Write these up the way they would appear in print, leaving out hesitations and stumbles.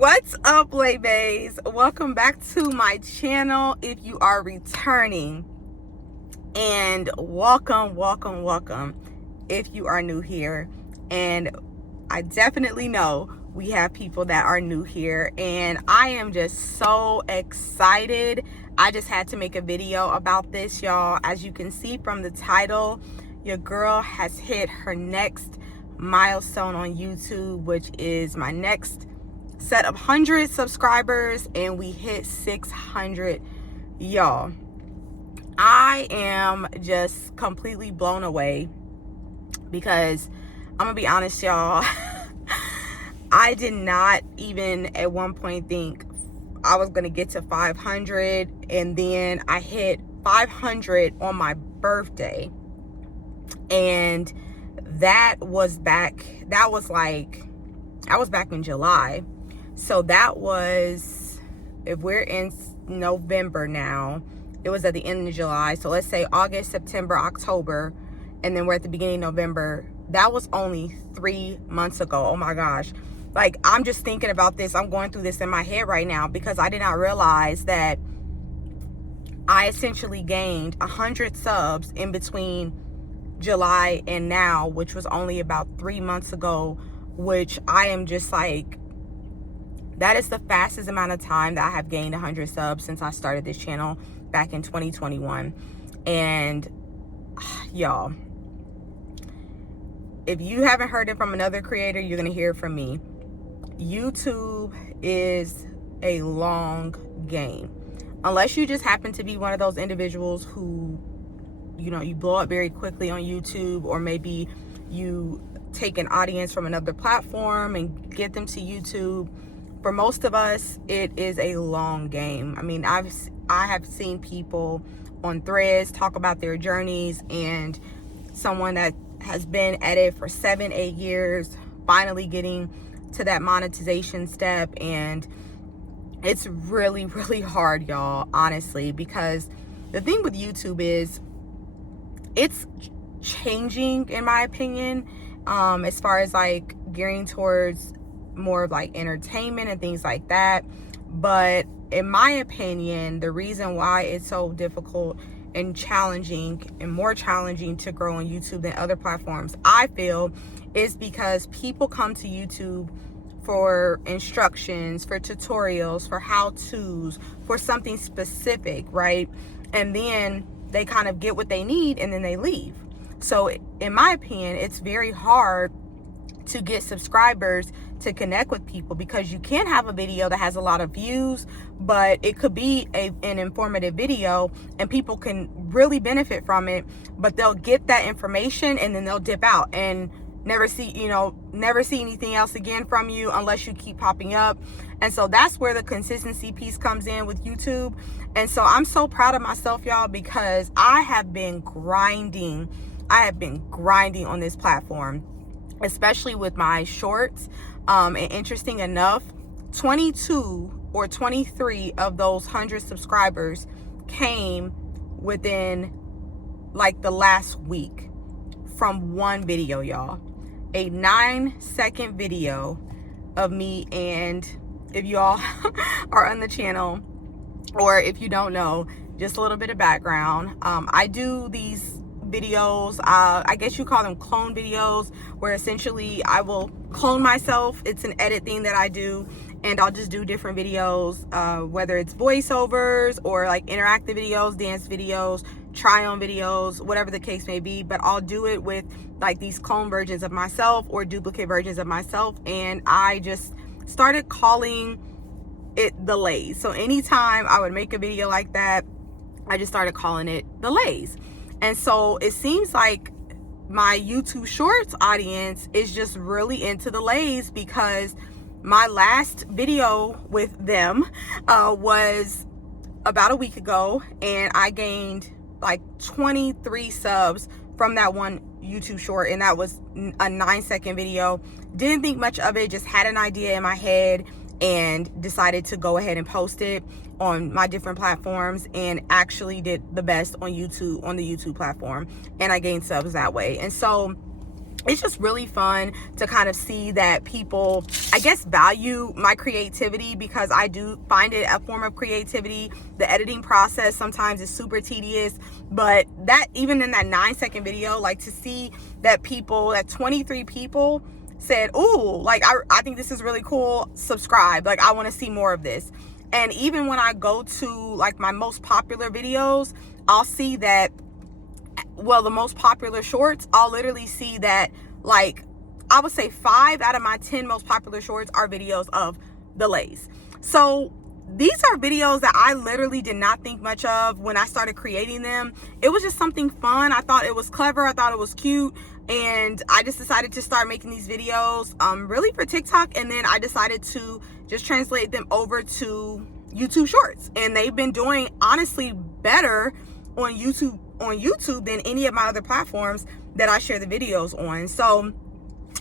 What's up, ladies? Welcome back to my channel if you are returning, and welcome if you are new here. And I definitely know we have people that are new here, and I am just so excited. I just had to make a video about this, y'all. As you can see from the title, your girl has hit her next milestone on YouTube, which is my next set of 100 subscribers, and we hit 600, y'all. I am just completely blown away because I'm gonna be honest, y'all. I did not even at one point think I was gonna get to 500, and then I hit 500 on my birthday, and that was back in July. So that was, if we're in November now, it was at the end of July. So let's say August, September, October, and then we're at the beginning of November. That was only 3 months ago. Oh my gosh. Like, I'm just thinking about this. I'm going through this in my head right now because I did not realize that I essentially gained 100 subs in between July and now, which was only about 3 months ago, which I am just like, that is the fastest amount of time that I have gained 100 subs since I started this channel back in 2021. And y'all, if you haven't heard it from another creator, you're gonna hear it from me. YouTube is a long game. Unless you just happen to be one of those individuals who, you know, you blow up very quickly on YouTube, or maybe you take an audience from another platform and get them to YouTube. For most of us, it is a long game. I mean, I have seen people on Threads talk about their journeys, and someone that has been at it for 7-8 years finally getting to that monetization step. And it's really hard, y'all, honestly, because the thing with YouTube is it's changing, in my opinion, as far as like gearing towards more of like entertainment and things like that. But in my opinion, the reason why it's so difficult and challenging, and more challenging to grow on YouTube than other platforms, I feel, is because people come to YouTube for instructions, for tutorials, for how-tos, for something specific, right? And then they kind of get what they need and then they leave. So in my opinion, it's very hard to get subscribers to connect with people, because you can have a video that has a lot of views, but it could be an informative video and people can really benefit from it, but they'll get that information and then they'll dip out and never see anything else again from you unless you keep popping up. And so that's where the consistency piece comes in with YouTube. And so I'm so proud of myself, y'all, because I have been grinding on this platform, especially with my shorts. And interesting enough, 22 or 23 of those 100 subscribers came within like the last week from one video, y'all. A 9-second video of me. And if y'all are on the channel, or if you don't know, just a little bit of background, I do these videos, I guess you call them clone videos, where essentially I will clone myself. It's an edit thing that I do, and I'll just do different videos, whether it's voiceovers or like interactive videos, dance videos, try on videos, whatever the case may be. But I'll do it with like these clone versions of myself or duplicate versions of myself, and I just started calling it the Lays. So anytime I would make a video like that, I just started calling it the Lays. And so it seems like my YouTube Shorts audience is just really into the Lays, because my last video with them was about a week ago, and I gained like 23 subs from that one YouTube short, and that was a 9-second video. Didn't think much of it, just had an idea in my head and decided to go ahead and post it on my different platforms, and actually did the best on YouTube, on the YouTube platform, and I gained subs that way. And so it's just really fun to kind of see that people, I guess, value my creativity, because I do find it a form of creativity. The editing process sometimes is super tedious, but that, even in that 9-second video, like, to see that 23 people said, "Ooh, like, I think this is really cool, subscribe, like, I want to see more of this." And even when I go to like my most popular videos, I'll see that, well, the most popular shorts, I'll literally see that, like, I would say 5 out of my 10 most popular shorts are videos of the Lays. So these are videos that I literally did not think much of when I started creating them. It was just something fun. I thought it was clever. I thought it was cute. And I just decided to start making these videos really for TikTok. And then I decided to just translate them over to YouTube Shorts. And they've been doing, honestly, better on YouTube than any of my other platforms that I share the videos on. So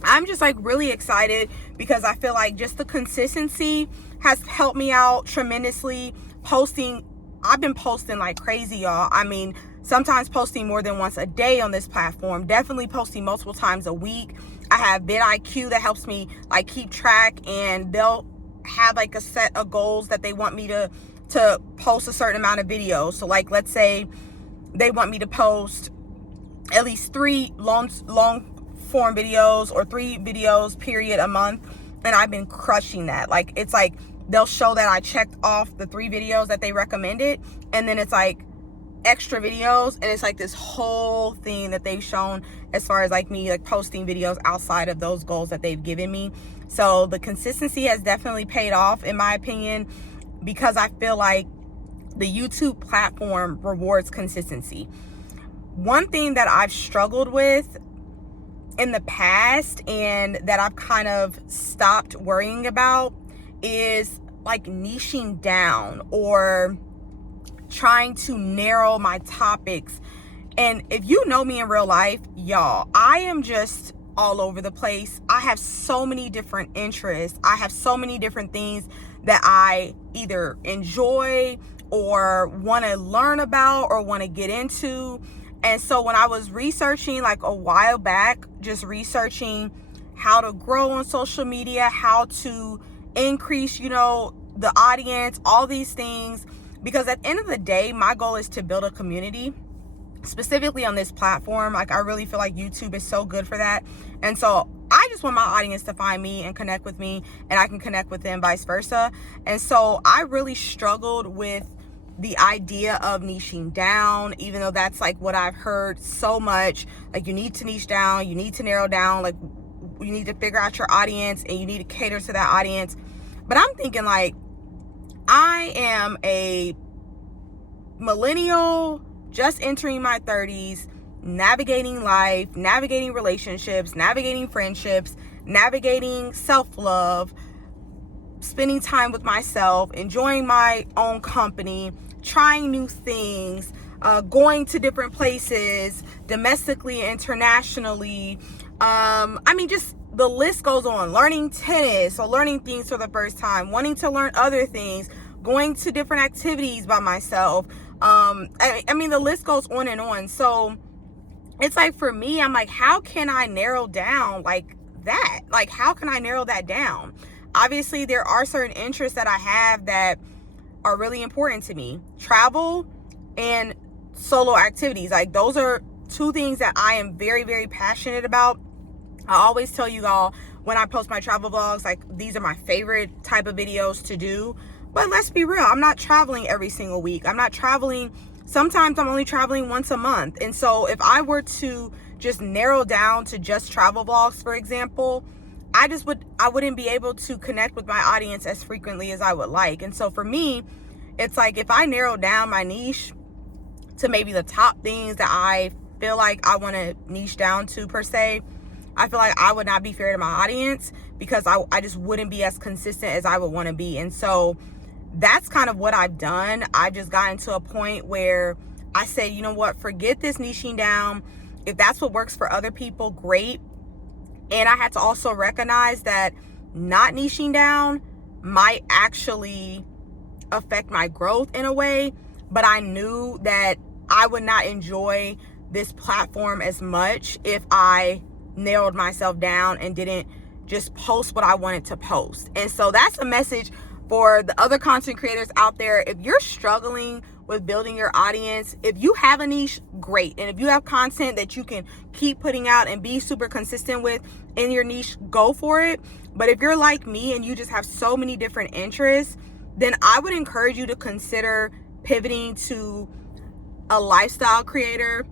I'm just like really excited, because I feel like just the consistency has helped me out tremendously. I've been posting like crazy, y'all. I mean, sometimes posting more than once a day on this platform, definitely posting multiple times a week. I have vidIQ that helps me like keep track, and they'll have like a set of goals that they want me to post a certain amount of videos. So like, let's say they want me to post at least 3 long form videos, or 3 videos period a month, and I've been crushing that. Like, it's like they'll show that I checked off the 3 videos that they recommended, and then it's like extra videos, and it's like this whole thing that they've shown as far as like me like posting videos outside of those goals that they've given me. So the consistency has definitely paid off, in my opinion, because I feel like the YouTube platform rewards consistency. One thing that I've struggled with in the past, and that I've kind of stopped worrying about, is like niching down or trying to narrow my topics. And if you know me in real life, y'all, I am just all over the place. I have so many different interests. I have so many different things that I either enjoy or want to learn about or want to get into. And so when I was researching like a while back, just researching how to grow on social media, how to increase, the audience, all these things, because at the end of the day, my goal is to build a community, specifically on this platform. Like, I really feel like YouTube is so good for that. And so I just want my audience to find me and connect with me, and I can connect with them, vice versa. And so I really struggled with the idea of niching down, even though that's like what I've heard so much. Like, you need to niche down, you need to narrow down, like, you need to figure out your audience, and you need to cater to that audience. But I'm thinking, like, I am a millennial just entering my 30s, navigating life, navigating relationships, navigating friendships, navigating self-love, spending time with myself, enjoying my own company, trying new things, going to different places, domestically, internationally. I mean, just the list goes on. Learning tennis, or learning things for the first time, wanting to learn other things, going to different activities by myself. I mean, the list goes on and on. So it's like, for me, I'm like, how can I narrow down like that? Like, how can I narrow that down? Obviously, there are certain interests that I have that are really important to me. Travel and solo activities. Like, those are 2 things that I am very, very passionate about. I always tell you all when I post my travel vlogs, like, these are my favorite type of videos to do. But let's be real, I'm not traveling every single week. I'm not traveling. Sometimes I'm only traveling once a month. And so if I were to just narrow down to just travel vlogs, for example, I wouldn't be able to connect with my audience as frequently as I would like. And so for me, it's like, if I narrow down my niche to maybe the top things that I feel like I want to niche down to, per se, I feel like I would not be fair to my audience, because I just wouldn't be as consistent as I would want to be. And so that's kind of what I've done. I've just gotten to a point where I said, you know what, forget this niching down. If that's what works for other people, great. And I had to also recognize that not niching down might actually affect my growth in a way, but I knew that I would not enjoy this platform as much if I narrowed myself down and didn't just post what I wanted to post. And so that's a message for the other content creators out there. If you're struggling with building your audience, if you have a niche, great. And if you have content that you can keep putting out and be super consistent with in your niche, go for it. But if you're like me and you just have so many different interests, then I would encourage you to consider pivoting to a lifestyle creator.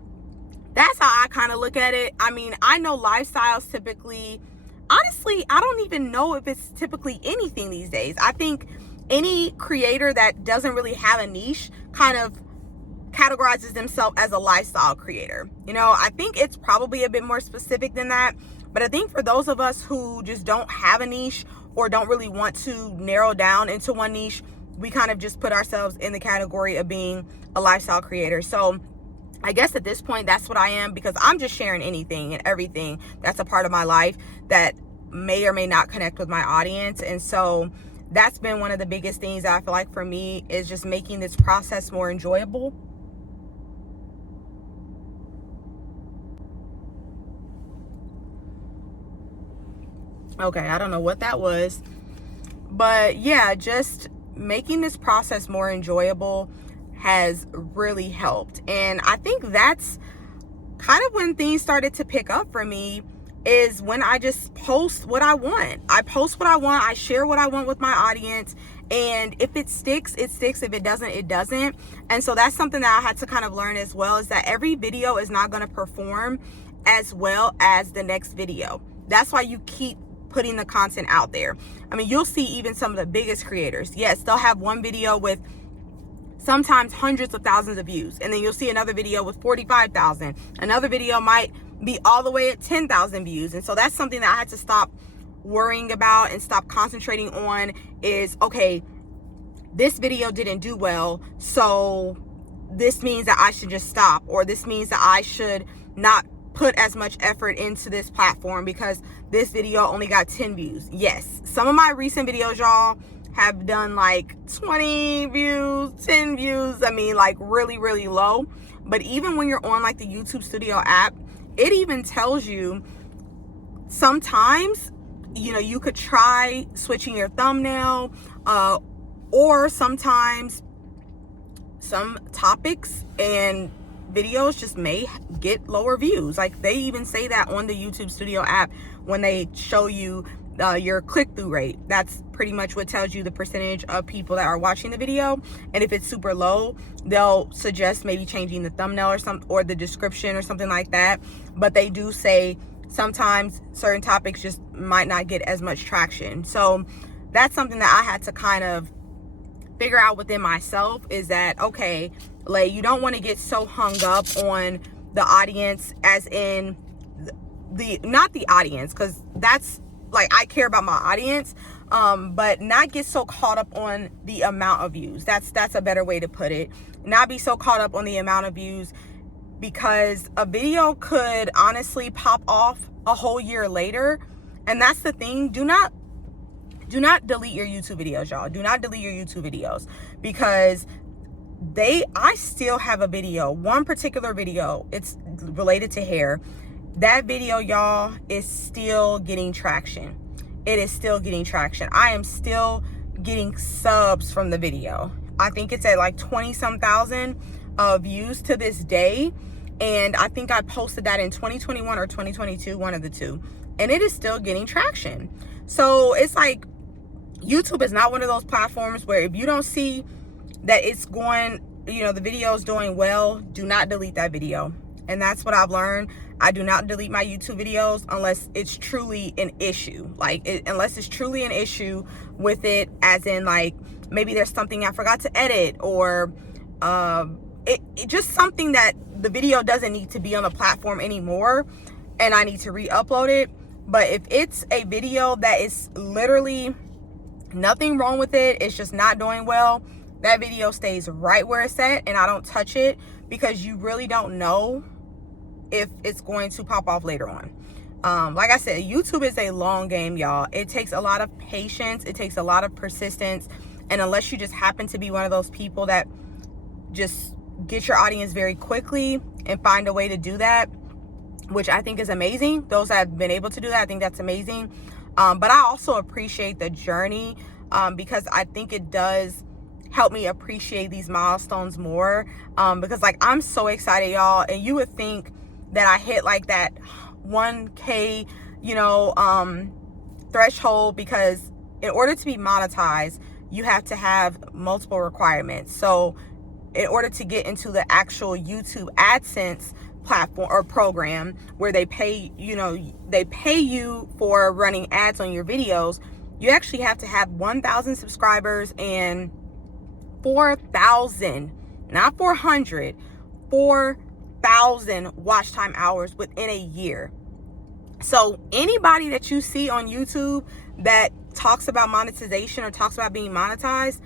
That's how I kind of look at it. I mean, I know lifestyles typically, honestly, I don't even know if it's typically anything these days. I think any creator that doesn't really have a niche kind of categorizes themselves as a lifestyle creator. You know, I think it's probably a bit more specific than that. But I think for those of us who just don't have a niche or don't really want to narrow down into one niche, we kind of just put ourselves in the category of being a lifestyle creator. So I guess at this point, that's what I am, because I'm just sharing anything and everything that's a part of my life that may or may not connect with my audience. And so that's been one of the biggest things that I feel like for me is just making this process more enjoyable. Okay, I don't know what that was, but yeah, just making this process more enjoyable has really helped. And I think that's kind of when things started to pick up for me, is when I just post what I want. I post what I want. I share what I want with my audience. And if it sticks, it sticks. If it doesn't, it doesn't. And so that's something that I had to kind of learn as well, is that every video is not going to perform as well as the next video. That's why you keep putting the content out there. I mean, you'll see even some of the biggest creators. Yes, they'll have one video with sometimes hundreds of thousands of views, and then you'll see another video with 45,000. Another video might be all the way at 10,000 views. And so that's something that I had to stop worrying about and stop concentrating on, is, okay, this video didn't do well, so this means that I should just stop, or this means that I should not put as much effort into this platform because this video only got 10 views. Yes, some of my recent videos, y'all, have done like 20 views, 10 views. I mean, like really, really low. But even when you're on like the YouTube Studio app, it even tells you sometimes, you know, you could try switching your thumbnail, or sometimes some topics and videos just may get lower views. Like they even say that on the YouTube Studio app when they show you your click-through rate. That's pretty much what tells you the percentage of people that are watching the video. And if it's super low, they'll suggest maybe changing the thumbnail or the description or something like that. But they do say sometimes certain topics just might not get as much traction. So that's something that I had to kind of figure out within myself, is that, okay, like, you don't want to get so hung up on the audience, as in the not the audience, because that's like, I care about my audience, but not get so caught up on the amount of views. That's a better way to put it. Not be so caught up on the amount of views, because a video could honestly pop off a whole year later. And that's the thing. Do not delete your YouTube videos, y'all. Do not delete your YouTube videos, because I still have a video, one particular video, it's related to hair. That video, y'all, is still getting traction. It is still getting traction. I am still getting subs from the video. I think it's at like 20-some thousand views to this day. And I think I posted that in 2021 or 2022, one of the two. And it is still getting traction. So it's like, YouTube is not one of those platforms where if you don't see that it's going, you know, the video is doing well, do not delete that video. And that's what I've learned. I do not delete my YouTube videos unless it's truly an issue. Unless it's truly an issue with it, as in like maybe there's something I forgot to edit, or it just something that the video doesn't need to be on the platform anymore and I need to re-upload it. But if it's a video that is literally nothing wrong with it, it's just not doing well, that video stays right where it's at and I don't touch it, because you really don't know if it's going to pop off later on. Like I said, YouTube is a long game, y'all. It takes a lot of patience. It takes a lot of persistence. And unless you just happen to be one of those people that just get your audience very quickly and find a way to do that, which I think is amazing. Those that have been able to do that, I think that's amazing. But I also appreciate the journey, because I think it does help me appreciate these milestones more, because like I'm so excited, y'all. And you would think that I hit like that 1K, threshold, because in order to be monetized, you have to have multiple requirements. So in order to get into the actual YouTube AdSense platform or program where they pay you for running ads on your videos, you actually have to have 1,000 subscribers and 4,000, not 400, 4,000 watch time hours within a year. So anybody that you see on YouTube that talks about monetization or talks about being monetized,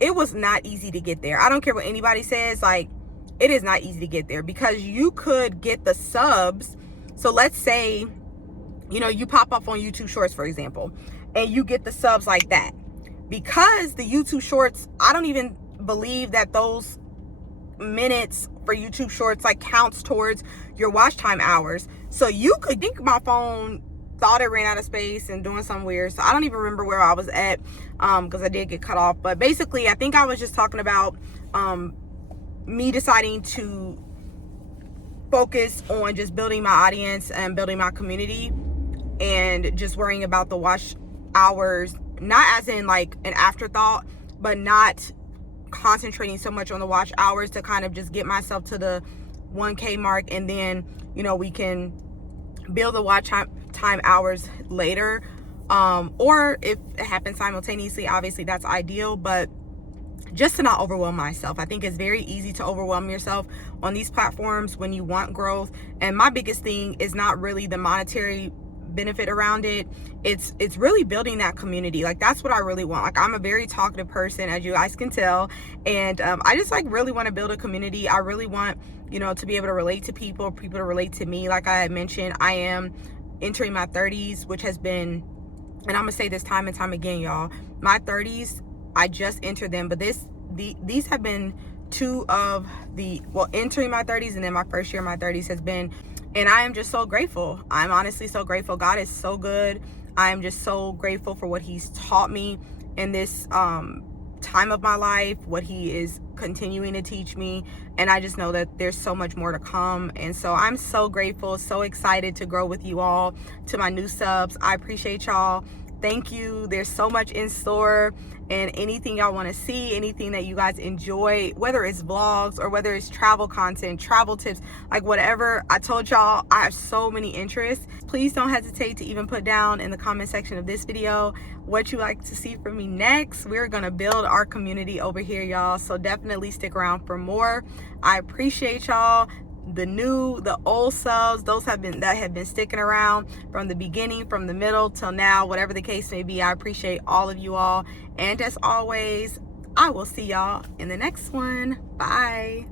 it was not easy to get there. I don't care what anybody says, like, it is not easy to get there, because you could get the subs. So let's say, you pop up on YouTube Shorts, for example, and you get the subs like that. Because the YouTube Shorts, I don't even believe that those minutes for YouTube Shorts like counts towards your watch time hours. So you could think my phone thought it ran out of space and doing something weird. So I don't even remember where I was at, because I did get cut off. But basically, I think I was just talking about me deciding to focus on just building my audience and building my community, and just worrying about the watch hours, not as in like an afterthought, but not concentrating so much on the watch hours, to kind of just get myself to the 1K mark, and then we can build the watch time hours later, or if it happens simultaneously, obviously that's ideal. But just to not overwhelm myself. I think it's very easy to overwhelm yourself on these platforms when you want growth. And my biggest thing is not really the monetary benefit around it. It's really building that community. Like, that's what I really want. Like, I'm a very talkative person, as you guys can tell, and I just like really want to build a community. I really want to be able to relate to people to relate to me. Like I had mentioned, I am entering my 30s, which has been, and I'm gonna say this time and time again, y'all, my 30s, I just entered them, but these have been two of the, entering my 30s, and then my first year in my 30s has been, and I am just so grateful. I'm honestly so grateful. God is so good. I am just so grateful for what he's taught me in this time of my life, what he is continuing to teach me, and I just know that there's so much more to come. And so I'm so grateful, so excited to grow with you all. To my new subs, I appreciate y'all. Thank you. There's so much in store, and anything y'all want to see, anything that you guys enjoy, whether it's vlogs or whether it's travel content, travel tips, like whatever. I told y'all I have so many interests. Please don't hesitate to even put down in the comment section of this video what you like to see from me next. We're gonna build our community over here, y'all, so definitely stick around for more. I appreciate y'all, the old subs, those that have been sticking around from the beginning, from the middle till now, whatever the case may be. I appreciate all of you all, and as always, I will see y'all in the next one. Bye.